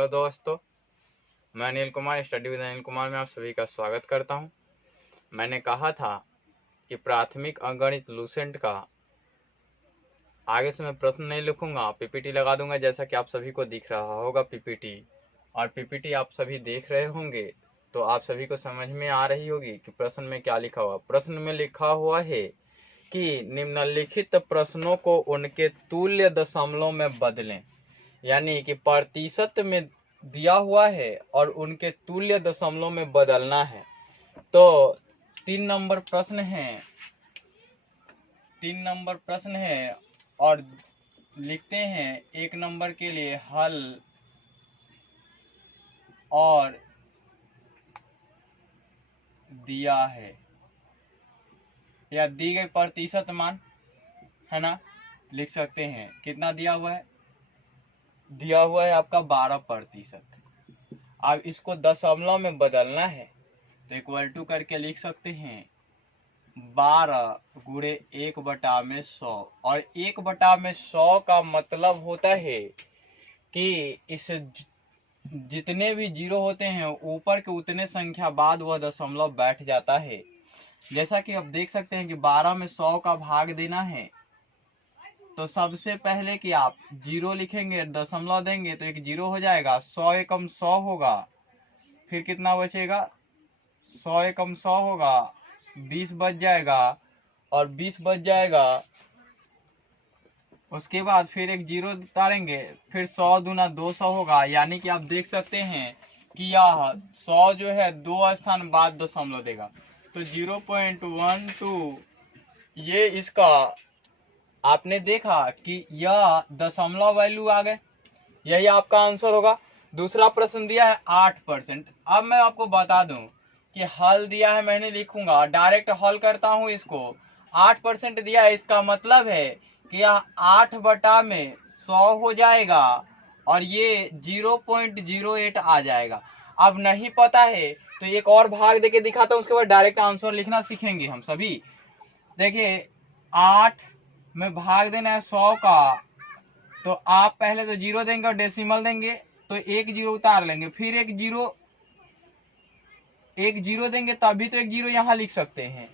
Hello दोस्तों, मैं Anil Kumar study with Anil Kumar में आप सभी का स्वागत करता हूं। मैंने कहा था कि प्राथमिक अंकगणित लूसेंट का आगे से मैं प्रश्न नहीं लिखूंगा, पीपीटी लगा दूंगा। जैसा कि आप सभी को दिख रहा होगा पीपीटी, और पीपीटी आप सभी देख रहे होंगे तो आप सभी को समझ में आ रही होगी कि प्रश्न में क्या लिखा हुआ। प्रश्न में लिखा हुआ है कि निम्नलिखित प्रश्नों को उनके तुल्य दशमलव में बदलें, यानी कि प्रतिशत में दिया हुआ है और उनके तुल्य दशमलव में बदलना है। तो 3 नंबर प्रश्न है और लिखते हैं 1 नंबर के लिए हल और दिया है या दी गई प्रतिशत मान है ना, लिख सकते हैं। कितना दिया हुआ है? दिया हुआ है आपका 12%। अब इसको दशमलव में बदलना है तो इक्वल टू करके लिख सकते हैं 12 गुणे 1/100। और 1/100 का मतलब होता है कि इस जितने भी जीरो होते हैं ऊपर के उतने संख्या बाद वह दशमलव बैठ जाता है। जैसा कि आप देख सकते हैं कि 12 में 100 का भाग देना है तो सबसे पहले कि आप जीरो लिखेंगे, दशमलव देंगे तो एक जीरो हो जाएगा, 100 एकम 100 होगा, फिर कितना बचेगा? 100 एकम 100 होगा, 20 बच जाएगा, और 20 बच जाएगा उसके बाद फिर एक जीरो उतारेंगे, फिर 100 दूना 200 होगा। यानी कि आप देख सकते हैं कि यह 100 जो है 2 स्थान बाद दशमलव देगा, तो 0.12 ये इसका आपने देखा कि यह दशमलव वैल्यू आ गए, यही आपका आंसर होगा। दूसरा प्रश्न दिया है 8%। अब मैं आपको बता दूं कि हल दिया है, मैंने लिखूंगा डायरेक्ट हल करता हूं इसको। 8% दिया है, इसका मतलब है कि यह 8/100 हो जाएगा और ये 0.08 आ जाएगा। अब नहीं पता है तो एक और भाग देके दिखाता हूं, उसके बाद डायरेक्ट आंसर लिखना सीखेंगे हम सभी। देखिए 8 में भाग देना है 100 का, तो आप पहले तो जीरो देंगे और डेसिमल देंगे तो एक जीरो उतार लेंगे, फिर एक जीरो देंगे तभी तो एक जीरो यहां लिख सकते हैं,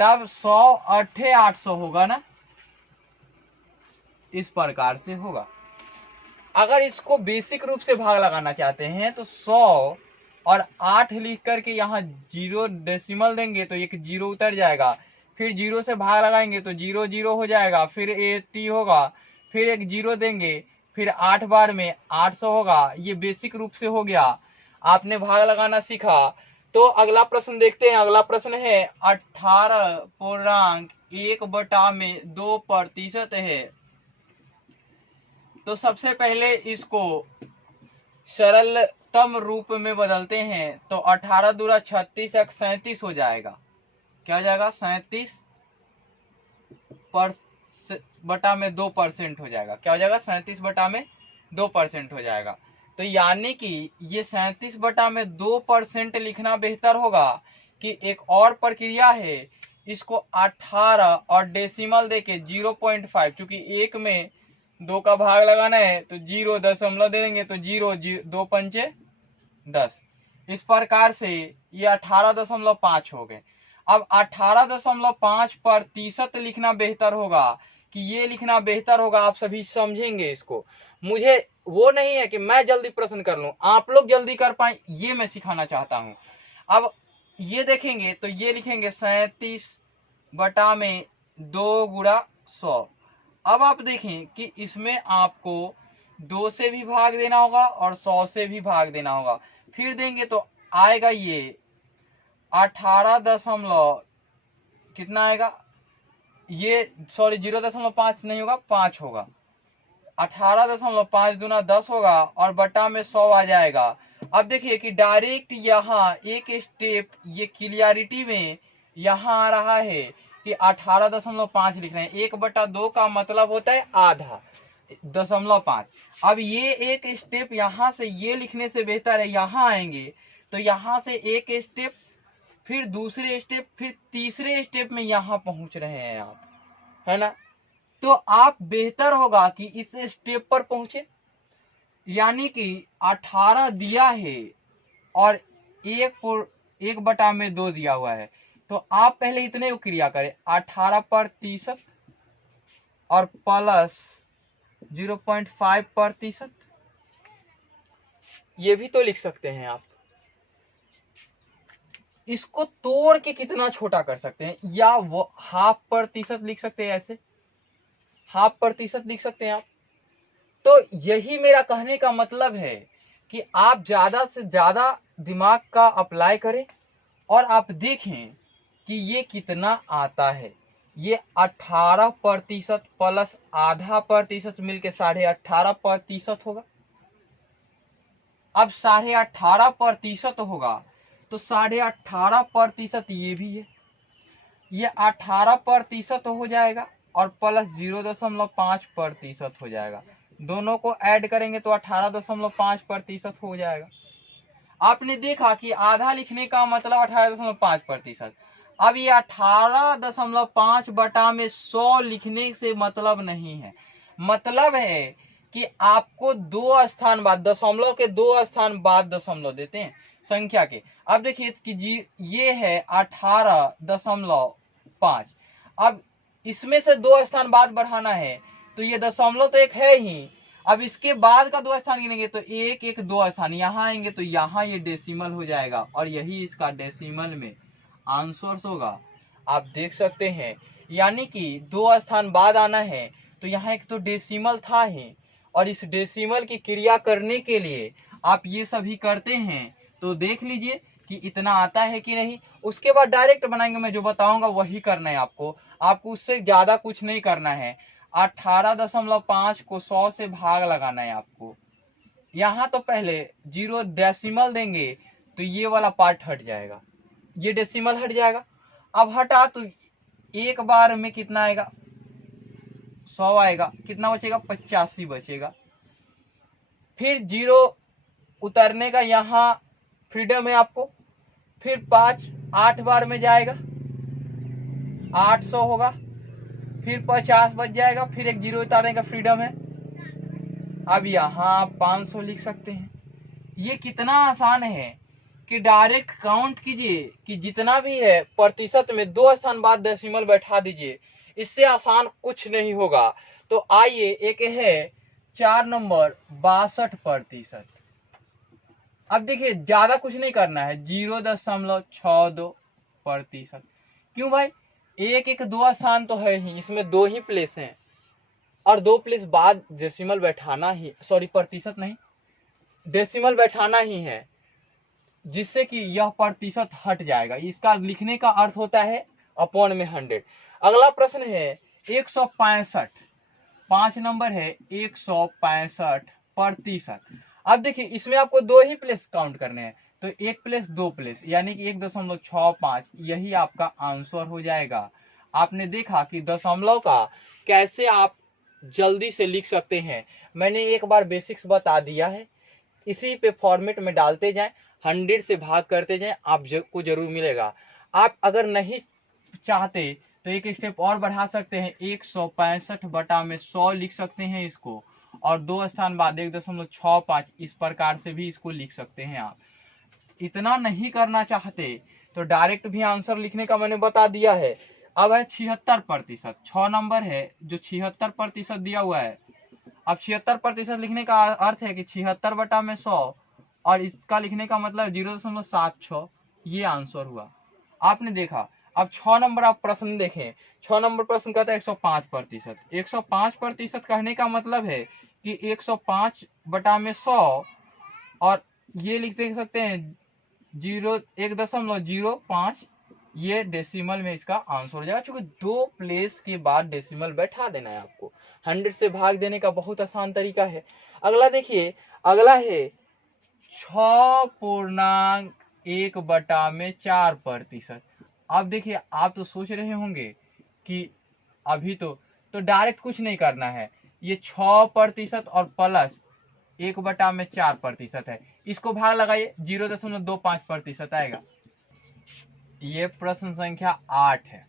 तब 100 8 800 होगा ना, इस प्रकार से होगा। अगर इसको बेसिक रूप से भाग लगाना चाहते हैं तो 100 और 8 लिख करके यहाँ जीरो डेसिमल देंगे तो एक जीरो उतर जाएगा, फिर जीरो से भाग लगाएंगे तो जीरो जीरो हो जाएगा, फिर 80 होगा, फिर एक जीरो देंगे, फिर 8 बार में 800 होगा। ये बेसिक रूप से हो गया, आपने भाग लगाना सीखा। तो अगला प्रश्न देखते हैं। अगला प्रश्न है 18.1/2% है। तो सबसे पहले इसको सरलतम रूप में बदलते हैं तो 18 दूरा 36 एक 37 हो जाएगा। क्या हो जाएगा? 37 बटा में 2% हो जाएगा। क्या हो जाएगा? 37 बटा में 2% हो जाएगा। तो यानी कि ये 37 बटा में 2% लिखना बेहतर होगा कि एक और प्रक्रिया है, इसको 18 और डेसिमल देके 0.5, क्योंकि एक में 2 का भाग लगाना है तो 0 दशमलव दे देंगे तो 0 2 पंचे 10। इस प्रकार से ये 18.5 हो गए। अब 18.5% लिखना बेहतर होगा कि ये लिखना बेहतर होगा, आप सभी समझेंगे इसको। मुझे वो नहीं है कि मैं जल्दी प्रश्न कर लूं, आप लोग जल्दी कर पाए ये मैं सिखाना चाहता हूं। अब ये देखेंगे तो ये लिखेंगे 37 बटा में 2 गुणा 100। अब आप देखें कि इसमें आपको 2 से भी भाग देना होगा और 100 से भी भाग देना होगा, फिर देंगे तो आएगा ये 18 दशमलव कितना आएगा, ये सॉरी 0.5 नहीं होगा, 5 होगा। 18.5 दूना 10 होगा और बटा में 100 आ जाएगा। अब देखिए कि डायरेक्ट यहाँ एक स्टेप ये क्लियरिटी में यहाँ आ रहा है कि 18.5 लिख रहे हैं। 1/2 का मतलब होता है आधा, 0.5। अब ये एक स्टेप यहाँ से ये लिखने से बेहतर है, यहाँ आएंगे तो यहाँ से एक स्टेप, फिर दूसरे स्टेप, फिर तीसरे स्टेप में यहाँ पहुंच रहे हैं आप, है ना। तो आप बेहतर होगा कि इस स्टेप पर पहुंचे। यानी कि 18 दिया है और 1/2 दिया हुआ है। तो आप पहले इतने को क्रिया करें, 18% और प्लस 0.5%, ये भी तो लिख सकते हैं आप। इसको तोड़ के कितना छोटा कर सकते हैं, या वो 0.5% लिख सकते हैं, ऐसे 0.5% लिख सकते हैं आप। तो यही मेरा कहने का मतलब है कि आप ज्यादा से ज्यादा दिमाग का अप्लाई करें और आप देखें कि ये कितना आता है। ये 18% प्लस आधा प्रतिशत मिलके 18.5% होगा। अब 18.5% होगा तो 18.5% ये भी है, ये 18% हो जाएगा और प्लस 0.5% हो जाएगा। दोनों को ऐड करेंगे तो 18.5% हो जाएगा। आपने देखा कि आधा लिखने का मतलब 18.5%। अब ये 18.5/100 लिखने से मतलब नहीं है, मतलब है कि आपको 2 स्थान बाद, दशमलव के 2 स्थान बाद दशमलव देते हैं संख्या के। अब देखिए कि ये है 18.5। अब इसमें से 2 स्थान बाद बढ़ाना है तो ये दशमलव तो एक है ही, अब इसके बाद का 2 स्थान गिनेंगे तो 1 1 2 स्थान यहाँ आएंगे तो यहाँ ये डेसिमल हो जाएगा और यही इसका डेसिमल में आंसर होगा। आप देख सकते हैं, यानी कि 2 स्थान बाद आना है तो यहाँ एक तो डेसिमल था ही, और इस डेसिमल की क्रिया करने के लिए आप ये सभी करते हैं तो देख लीजिए कि इतना आता है कि नहीं। उसके बाद डायरेक्ट बनाएंगे, मैं जो बताऊंगा वही करना है आपको, आपको उससे ज्यादा कुछ नहीं करना है। 18.5 को 100 से भाग लगाना है आपको। यहाँ तो पहले 0 डेसिमल देंगे तो ये वाला पार्ट हट जाएगा, ये डेसिमल हट जाएगा। अब हटा तो एक बार में कितना आएगा, 100 आएगा, कितना बचेगा, 85 बचेगा। फिर 0 उतरने का यहाँ फ्रीडम है आपको, फिर 8 बार में जाएगा, 800 होगा, फिर 50 बच जाएगा, फिर एक 0 उतारने का फ्रीडम है। अब यहाँ आप 500 लिख सकते हैं। ये कितना आसान है कि डायरेक्ट काउंट कीजिए कि जितना भी है प्रतिशत में 2 स्थान बाद डेसिमल बैठा दीजिए, इससे आसान कुछ नहीं होगा। तो आइए, एक है 4 नंबर 62%। अब देखिए ज्यादा कुछ नहीं करना है, 0.62%। क्यों भाई, 1 1 2 स्थान तो है ही, इसमें 2 ही प्लेस हैं और 2 प्लेस बाद डेसिमल बैठाना ही, सॉरी प्रतिशत नहीं, डेसिमल बैठाना ही है, जिससे कि यह प्रतिशत हट जाएगा। इसका लिखने का अर्थ होता है अपॉन में 100। अगला प्रश्न है 165, 5 नंबर है 165%। अब देखिए इसमें आपको 2 ही प्लेस काउंट करने हैं, तो 1 प्लेस 2 प्लेस यानी कि 1.65, यही आपका आंसर हो जाएगा। आपने देखा कि दशमलव का कैसे आप जल्दी से लिख सकते हैं, मैंने एक बार बेसिक्स बता दिया है, इसी पे फॉर्मेट में डालते जाएं, 100 से भाग करते जाएं, आपको जरूर मिलेगा। आप अगर नहीं चाहते तो एक स्टेप और बढ़ा सकते हैं, 165/100 लिख सकते हैं इसको, और 2 स्थान बाद 1.65, इस प्रकार से भी इसको लिख सकते हैं आप। इतना नहीं करना चाहते तो डायरेक्ट भी आंसर लिखने का मैंने बता दिया है। अब है 76%, 6 नंबर है जो 76% दिया हुआ है। अब 76% लिखने का अर्थ है कि 76/100, और इसका लिखने का मतलब 0.76, ये आंसर हुआ। आपने देखा। अब 6 नंबर आप प्रश्न देखें, 6 नंबर प्रश्न कहता है 105%। 105% कहने का मतलब है कि 105/100, और ये लिख दे सकते हैं 1.05, ये डेसिमल में इसका आंसर हो जाएगा, क्योंकि 2 प्लेस के बाद डेसिमल बैठा देना है आपको। 100 से भाग देने का बहुत आसान तरीका है। अगला देखिए, अगला है 6.1/4%। अब देखिए आप तो सोच रहे होंगे कि अभी तो डायरेक्ट कुछ नहीं करना है, ये 6% और प्लस 1/4% है, इसको भाग लगाइए 0.25% आएगा। ये प्रश्न संख्या 8 है।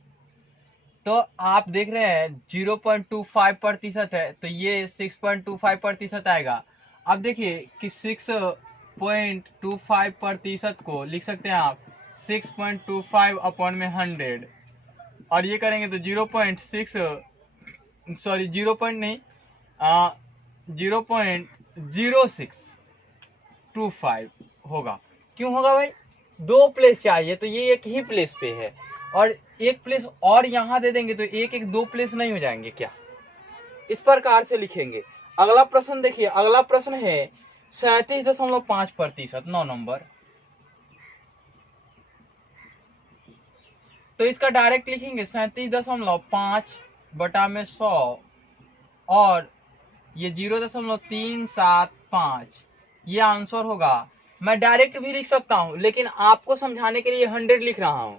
तो आप देख रहे हैं 0.25% है तो ये 6.25% आएगा। अब देखिए कि 6.25% को लिख सकते हैं आप 6.25 अपॉन में 100, और ये करेंगे तो 0.0625 होगा। क्यों होगा भाई? दो प्लेस चाहिए तो ये एक ही प्लेस पे है, और एक प्लेस और यहाँ दे देंगे तो एक एक दो प्लेस नहीं हो जाएंगे क्या? इस प्रकार से लिखेंगे। अगला प्रश्न देखिए, अगला प्रश्न है 37.5%, 9 नंबर। तो इसका डायरेक्ट लिखेंगे 37.5 बटा में 100, और ये 0.375, ये आंसर होगा। मैं डायरेक्ट भी लिख सकता हूं, लेकिन आपको समझाने के लिए 100 लिख रहा हूं।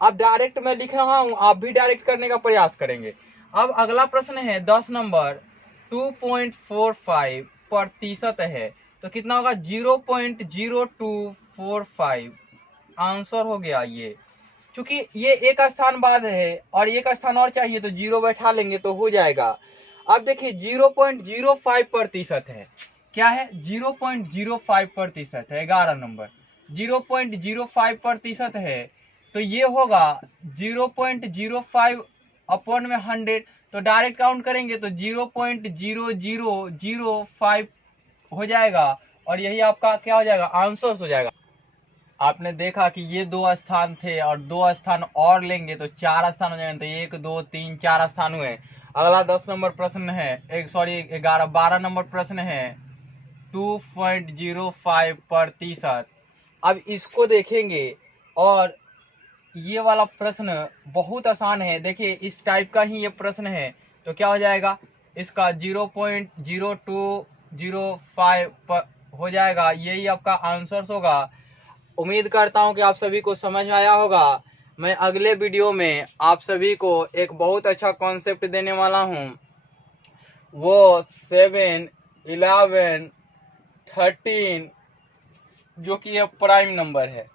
अब डायरेक्ट मैं लिख रहा हूं, आप भी डायरेक्ट करने का प्रयास करेंगे। अब अगला प्रश्न है 10 नंबर, 2.45% है, तो कितना होगा? 0.0245 आंसर हो गया ये। क्योंकि ये एक स्थान बाद है और एक स्थान और चाहिए तो जीरो बैठा लेंगे तो हो जाएगा। अब देखिए 0.05% है। क्या है? 0.05% है। 11 नंबर 0.05% है, तो ये होगा 0.05 अपॉन में 100, तो डायरेक्ट काउंट करेंगे तो 0.0005 हो जाएगा, और यही आपका क्या हो जाएगा? आंसर हो जाएगा। आपने देखा कि ये दो स्थान थे और दो स्थान और लेंगे तो 4 स्थान हो जाएंगे, तो 1 2 3 4 स्थान हुए। अगला 10 नंबर प्रश्न है, 12 नंबर प्रश्न है 2.05%। अब इसको देखेंगे, और ये वाला प्रश्न बहुत आसान है। देखिए इस टाइप का ही ये प्रश्न है, तो क्या हो जाएगा? इसका 0.0205 हो जाएगा, यही आपका आंसर होगा। उम्मीद करता हूं कि आप सभी को समझ में आया होगा। मैं अगले वीडियो में आप सभी को एक बहुत अच्छा कॉन्सेप्ट देने वाला हूं, वो 7, 11, 13 जो कि यह प्राइम नंबर है,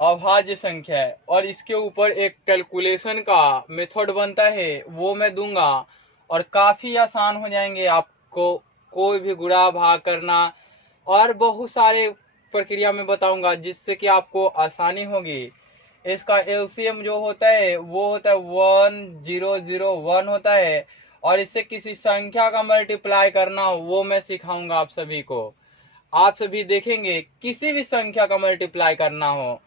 अभाज्य संख्या है, और इसके ऊपर एक कैलकुलेशन का मेथड बनता है, वो मैं दूंगा, और काफी आसान हो जाएंगे आपको कोई भी गुणा भाग करना, और बहुत सारे प्रक्रिया में बताऊंगा जिससे कि आपको आसानी होगी। इसका एलसीएम जो होता है वो होता है 1001 होता है, और इससे किसी संख्या का मल्टीप्लाई करना हो वो मैं सिखाऊंगा आप सभी को। आप सभी देखेंगे किसी भी संख्या का मल्टीप्लाई करना हो,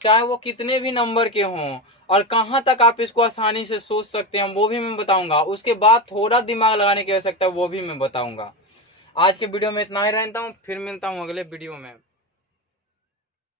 चाहे वो कितने भी नंबर के हों, और कहां तक आप इसको आसानी से सोच सकते हैं वो भी मैं बताऊंगा। उसके बाद थोड़ा दिमाग लगाने की आवश्यकता है वो भी मैं बताऊंगा। आज के वीडियो में इतना ही रहता हूँ, फिर मिलता हूँ अगले वीडियो में।